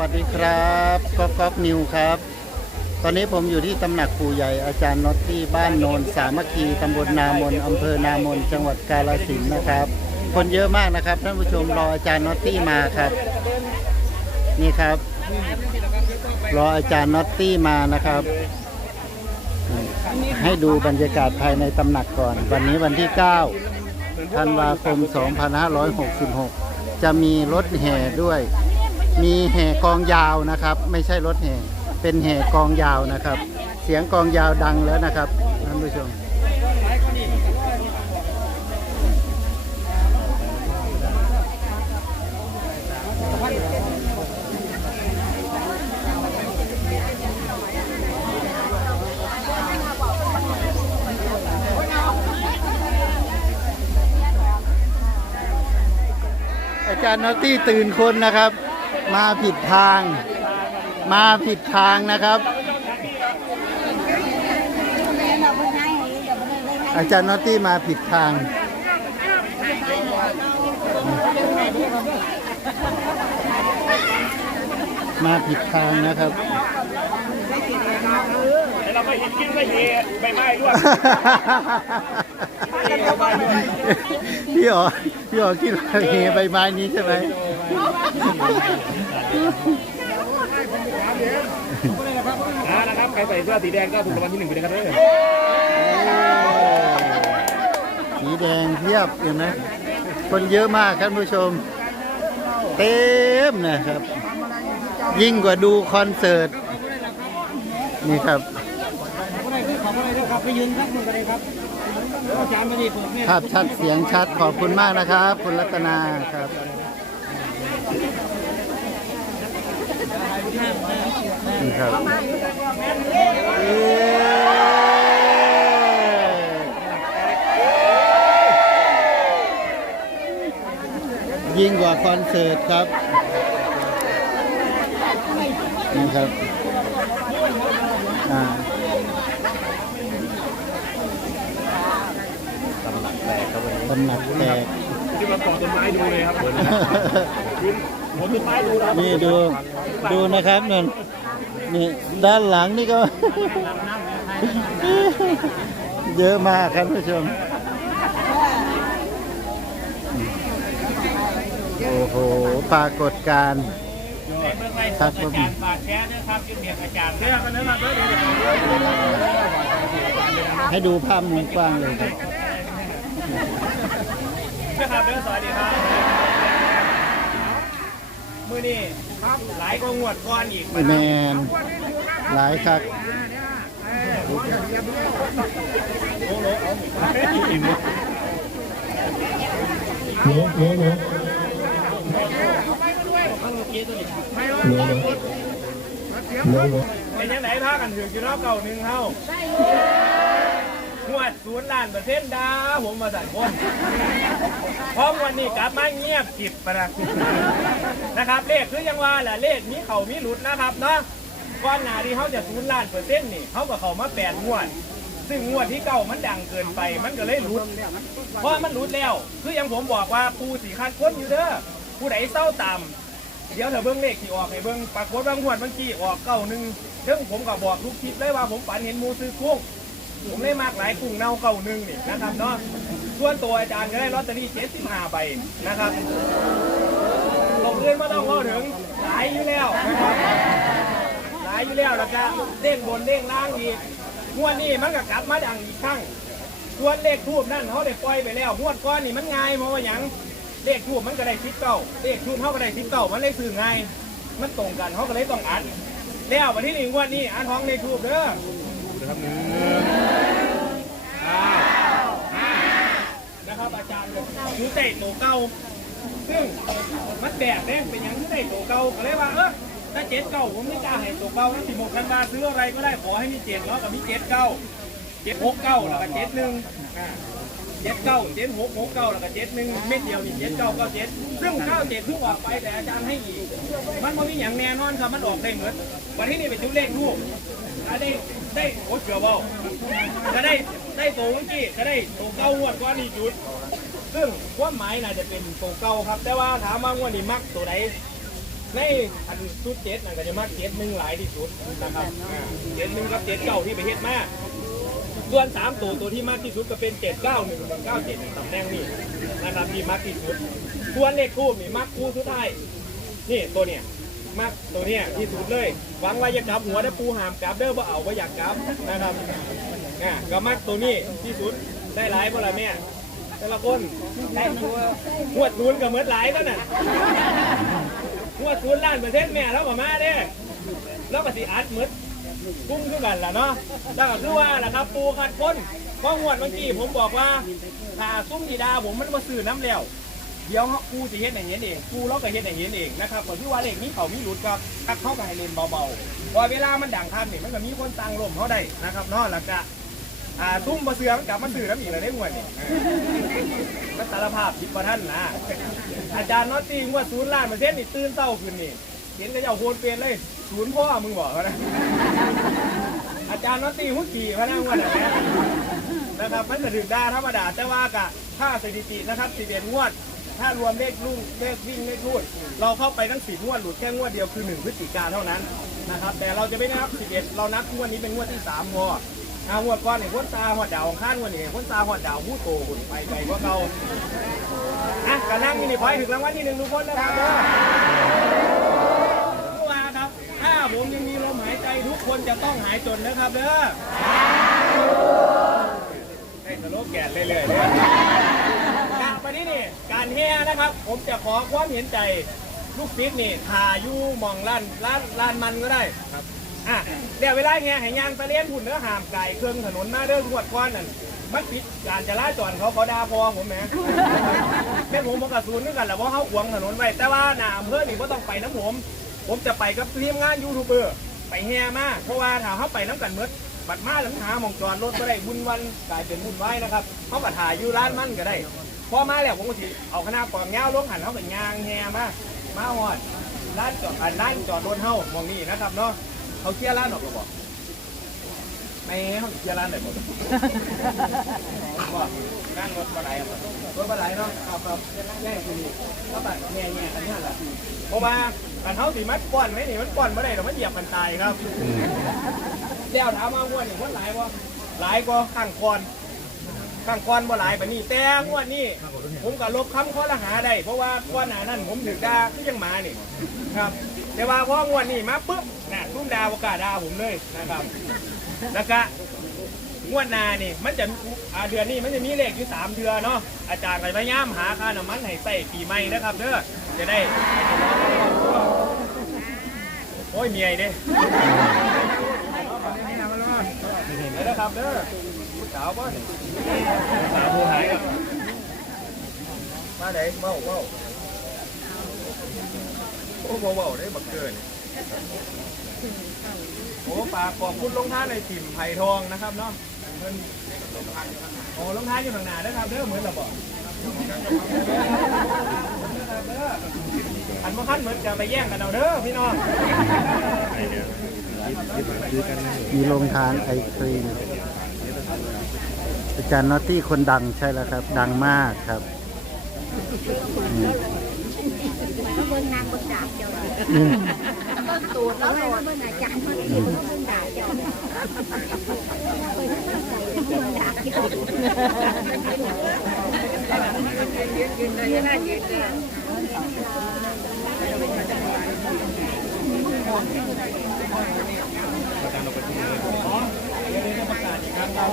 วัสดีครับก๊อกก๊อกนิวครับ ตอนนี้ผมอยู่ที่ตำหนักปู่ใหญ่อาจารย์น็อตตี้บ้านโนนสามัคคีตำบลนามนอำเภอนามนจังหวัดกาฬสินธุ์นะครับ คนเยอะมากนะครับท่านผู้ชมรออาจารย์น็อตตี้มาครับ นี่ครับ รออาจารย์น็อตตี้มานะครับ ให้ดูบรรยากาศภายในตำหนักก่อน วันนี้วันที่ 9 ธันวาคม 2566 จะมีรถแห่ด้วย มีแห่กองยาวนะครับ ไม่ใช่รถแห่เป็นแห่กองยาวนะครับ เสียงกองยาวดังแล้วนะครับท่านผู้ชมอาจารย์นอตตี้ตื่นคนนะครับ มาผิดทาง มาผิดทางนะครับ อาจารย์นอตตี้มาผิดทาง มาผิดทางนะครับเราไปเห็นกินก็เฮใบไม้ด้วยพี่อ๋อพี่อ๋อคิดว่เฮใบไม้นี้ใช่ไหม นะครับใครใส่เสื้อสีแดงก็ถูกรางวัลที่หนึ่งไปเลยครับเด้อสีแดงเพียบเห็นไหมคนเยอะมากท่านผู้ชม เต็มนะครับ ยิ่งกว่าดูคอนเสิร์ตนี่ครับภาพชัดเสียงชัดขอบคุณมากนะครับ คุณรัตนาครับ นี่ครับเย้ยิ่งกว่าคอนเสิร์ตครับ นี่ครับ อ่าตำหนักแตกที่มาต่อต้นไม้ดูเลยครับผมต้นไม้ดูนะ นี่ดูดูนะครับนั่นี่ด้านหลังนี่ก็ เยอะมากครับผู้ชม โอ้โหปรากฏการณ์ครับผมฝากแชร์ด้วยครับยืนเบียดอาจารย์ให้ดูภาพมุมกว้างเลยครับเสื้อครับเด้อสวัสดีครับ มือนี่ครับหลายก็งวดก้อนอีกแมนหลายครับหนูหนูหนูหนูหนูหนูเป็นยังไงพากันถือกินรอบเก่าหนึ่งเท่า งวดศูนย์ล้านเปอร์เซ็นต์ดาผมมาสั่นคนพร้อมวันนี้กลับมาเงียบกิบไปนะนะครับเลขคือยังว่าแหละเลขมีเขามีหลุดนะครับเนาะก้อนหนาที่เขาจะศูนย์ล้านเปอร์เซ็นต์นี่เขาก็เขามาแปดงวด ซึ่งงวดที่เก่ามันดังเกินไปมันก็เลยหลุดเพราะมันหลุดแล้ว คืออยังผมบอกว่าปูสีคันค้นอยู่เด้อผู้ใดเศร้าต่ำเดี๋ยวเถอเบิ้งเลขที่ออกให้เบิ้งปรากฏว่างวดเมื่อกี้ออกเก้าหนึ่งซึ่งผมก็บอกทุกคลิปเลยว่าผมฝันเห็นมูซื้อกุ้ง ผมได้มากหลายกลุ่งเน่าเก่าหนึ่งนี่นะครับเนาะส่วนตัวอาจารย์ก็ได้ลอตเตอรี่เจ็ดสิบห้าใบนะครับตกเงินมาต้องเล่าถึงหลายอยู่แล้วนะครับหลายอยู่แล้วแล้วก็เด้งบนเด้งล่างอีกงวดนี้มันก็กลับมาดังอีกครั้งส่วนเลขทูบนั่นเขาได้ปล่อยไปแล้วงวดก้อนนี่มันง่ายเพราะว่าหยังเลขทูบมันก็ได้ทิปเก้าเลขทูบเขาก็ได้ทิปเก้ามันเลยสื่อง่ายมันตรงกันเขาก็เลยต้องอัดแล้ววันที่หนึ่งงวดนี้อันท้องเลขทูบเด้อ ครับหนึ่งเก้านะครับอาจารย์อยู่เตะโตเก่าซึ่งมันแดดเนี่ยเป็นอย่างที่เตะตัวเก่าก็เลยว่าเออถ้าเจ็ดเก่าผมไม่กล้าให้ตัวเก่าทั้งสิบหกธันวาซื้ออะไรก็ได้ขอให้มีเจ็ดเนาะกับมีเจ็ดเก้าเจ็ดหกเก้าแล้วก็เจ็ดหนึ่งอ่าเจ็ดเก้าเจ็ดหกหกเก้าแล้วก็เจ็ดหนึ่งเม็ดเดียวนี่เจ็ดเก้าเก้าเจ็ดซึ่งเก้าเจ็ดทุกออกไปแต่อาจารย์ให้อีก มันไม่มีอย่างแน่นอนครับมันออกได้เหมือนวันที่นี่เป็นชุดเลขลูกถ้าได้ ได้โอ้เกือบเอาถ้าได้ได้ตัวเมื่อกี้ถ้าได้ตัวเก้างวดก้อนนี่จุด ซึ่งความหมายน่าจะเป็นตัวเก่าครับ แต่ว่าถามว่างวดนี้มักตัวไหนในอันชุดเจ็ดนั่นก็จะมาเจ็ดหนึ่งหลายที่สุดนะครับเจ็ดหนึ่งกับเจ็ดเก้าที่ไปเฮ็ดมากส่วนสามตัวตัวที่มากที่สุดก็เป็นเจ็ดเก้าหนึ่งเก้าเจ็ดตำแหน่งนี้นะครับที่มากที่สุดส่วนเลขคู่นี่มากคู่สุดท้ายนี่ตัวเนี้ย มากตัวเนี้ยที่สุดเลยหวังว่าจะกลับหัวได้ปูหามกลับเด้อว่าเอาว่าอยากกลับนะครับอ่าก็มากตัวนี้ที่สุดได้หลายบ่ล่ะแม่แต่ละคนได้ตัวหวดนูนกับเมือหลายนั่นน่ะงวดศูนล้านเปอร์เซ็นต์แม่เราก็มาเด้แล้วก็สิอัดหมืดกุ้งขึ้นกันล่ะเนาะแล้วก็คือว่าล่ะครับปูขัดก้นเพราะงวดเมื่อกี้ผมบอกว่าถ้าซุ้มดีดาผมมันมาซื้อน้ำแล้ว เดี๋ยวปูจะเฮ็ดอย่างนี้เองปูเราก็เฮ็ดอย่างนี้เองนะครับก็ที่ว่าเลขนี้เขามีหลุดครับทักเข้าไปให้เลนเบาๆพอเวลามันดังคันนี่ยมันก็มีคนตังลมเขาได้นะครับนาะแล้วก็อ่าซุ้มมาเสือมันกลับมาซื้อน้ำอีกแล้วได้งวดนี่ยมันสารภาพผิดประท่านนะอาจารย์น็อตตี้ว่าศูนย์ล้านเปอร์เซ็นนี่ตื่นเต้าขึ้นนี่เห็นก็จะเอาโคนเปลี่ยนเลยศูนย์พ่อมึงบอกเขานะอาจารย์น็อตตี้หุ้นกี่พนักงานไหนนะครับมันจะถึงได้ธรรมดาแต่ว่ากะถ้าสถิตินะครับสิบเอ็ดงวด ถ้ารวมเลขลุ่งเลขวิ่งเลขรูด เราเข้าไปทั้งสี่งวดหลุดแค่งวดเดียวคือหนึ่งพฤศจิกาเท่านั้นนะครับแต่เราจะไม่นับสิบเอ็ดเรานับงวดนี้เป็นงวดที่สามงวดอ่างวดก่อนเนี่ยพ้นตาหัวดาวข้านงวดนี้พ้นตาหัวดาวผู้โตหุ่นไปไกลกว่าเราอะก็นั่งนี่นี่ขอให้ถึงรางวัลที่หนึ่งทุกคนนะครับเด้อผู้ว่าครับ ถ้าผมยังมีลมหายใจทุกคนจะต้องหายจนนะครับเด้อให้สโลแกนเรื่อยๆเลยกะไป นี้นี่การแห่นะครับ ผมจะขอความเห็นใจลูกฟิตนี่ทาอยู่หมองล้านล้านล้านมันก็ได้ครับอะเดี๋ยวเวลาแห่ให้ยางตะเลียนหุ่นเนื้อหามไก่เครื่องถนนมาเด้อขวดก้อนนั่นมันปิดการจราจรเขาเขาด่าพอผมแหมแม่ผมบอกกับศูนย์นึกกันแหละว่าเขาขวางถนนไว้แต่ว่าหนาอำเภอนี่ก็ต้องไปน้ำผม ผมจะไปกับทีมงานยูทูบเบอร์ไปแห่มาเพราะว่าถ้าเขาไปน้ำกันเมื่อบัดมาหลังหาหมองจอดรถก็ได้บุญวันกลายเป็นบุญไว้นะครับเขาก็ถ่ายอยู่ร้านมันก็ได้ พอมาแล้วผมก็สิเอาคณะกองเงาลงหันเขาเป็นยางแห่มามาหอดร้านจอดอันร้านจอดรถเฮามองนี่นะครับเนาะเขาเคลียร์ร้านออกหรือเปล่าไม่เขาเคลียร์ร้านไหนหมดว่านั่งรถมาไหนครับรถมาไหนเนาะครับครับแย่คือนี่ก็แบบแง่แง่กันนี่แหละเพราะว่าการเท้าสีมัดป้อนไหมนี่มันป้อนไม่ได้แต่มันเหยียบมันตายครับเดี๋ยวถามมาว่านี่มันหลายว่าหลายกว่าข้างคอน ข้างคอนบ่หลายแบบนี้แต่งวดนี้ผมก็ลบคำข้อละหาได้ เพราะว่าก้อนหนานั่นผมถึกด่าก็ยังมานี่ครับ แต่ว่าพองวดนี้มาปุ๊บน่ะทุ่มดาวกล้าด่าผมเลยนะครับแล้วก็งวดหนานี่มันจะอ่าเดือนนี้มันจะมีเลขอยู่สามเดือนเนาะอาจารย์ก็พยายามหาค่าน้ำมันให้ใส่ปีใหม่นะครับเด้อจะได้โอ้ยเมียเด้เดี๋ยวนะครับเด้อผู้ สาวบ่เนี่ยสาวผู้หายครับมาไหนเมาเมาโอ้เมาเมาได้บักเกินโอ้ปากขอบคุณลงท้ายในถิ่มไผ่ทองนะครับเนาะเพิ่นโอ้ลงท้ายอยู่ข้างหน้าเด้อครับเด้อเหมือนเราบอกอันบ่คันเหมือนจะไปแย่งกันเอาเด้อพี่น้อง มีโรงทานไอศครีม อาจารย์นอตตี้คนดังใช่แล้วครับ ดังมากครับอืมเขาเบิ่งนางเบิ่งดาบเจ้าเลยอืมต้นตูดแล้วก็เบิ้งอาจารย์เบิ้งเขาเบิ่งดาบเจ้าเบิ่งดาบเจ้ายืนเลยยืนเลยยืนเลยอ๋อเดี๋ยนประกาศอีกครั้งครับ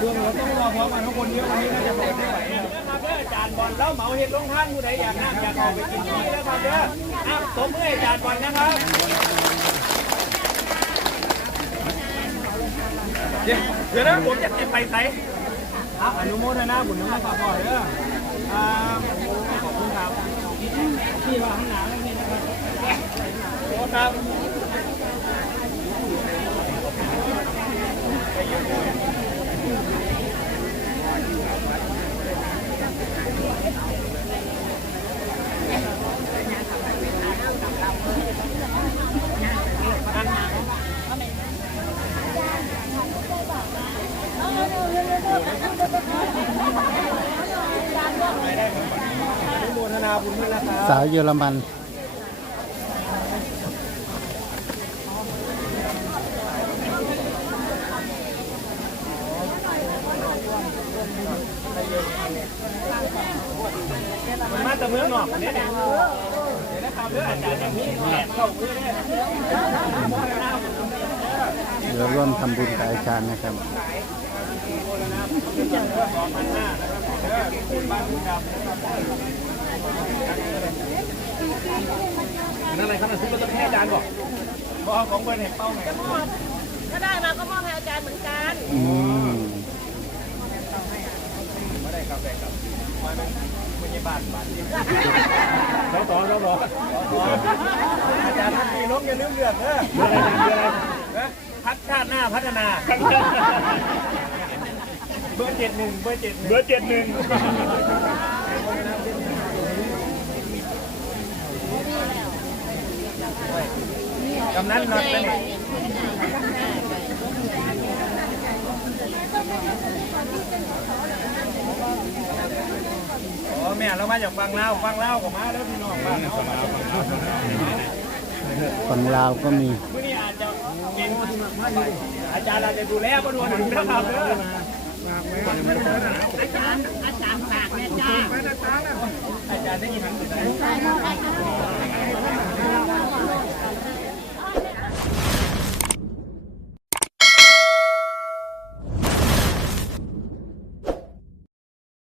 ดวงเราต้องรอพร้อมกันทุกคนเยอะวันนี้น่าจะเปิดไม่ไหวนะครับเด้ออาจารย์บอลแล้วเหมาเห็ดลงท่านผู้ใดอยากนั่งอยากออกไปกินที่นะครับเด้ออะตบมือให้อาจารย์บอลนะครับเดี๋ยวนะผมจะติดไปไสครับอนุโมทนาบุญน้ำนะครับพ่อเด้ออ่าขอบคุณครับที่ว่าข้างหน้าแล้วนี่นะครับโอ้ครับ สาวเยอรมันมาจากเมืองนอกอันนี้เนี่ยเดี๋ยวนะครับเรื่องอาจารย์อย่างนี้แหลกเข้าเเดี๋ยวร่วมทำบุญกับอาจารย์นะครับนั่ นอะไรครับนั่นซื้อรถแค่อาจารย์บอกบอกของเบอร์เห็นเป้าไหนถ้าได้มาก็มอบให้อาจารย์เหมือนกันอืมไม่ได้ครับได้ครับมาเป็นพยาบาลบาทสองสองสองสองอาจารย์ท่านมีล้มอย่าลืมเลือกเนอะเบอร์อะไรเบอร์อะไรนะพัฒชาติหน้าพัฒนาเบอร์เจ็ดหนึ่งเบอร์เจ็ดเบอร์เจ็ดหนึ่ง กำนันน็อตนะเนี่ยอ๋อแม่เรามาจากฟังเล่าวฟังเล่าวของมาแล้วพี่น้องบ้านเขามาฝั่งลาวก็มี เมื่อนี้อาจจะเป็นอาจารย์อาจจะดูแลประดวนถึงนะครับเด้ออาจารย์อาจารย์ฝากแม่จ้าอาจารย์ได้ยินไหม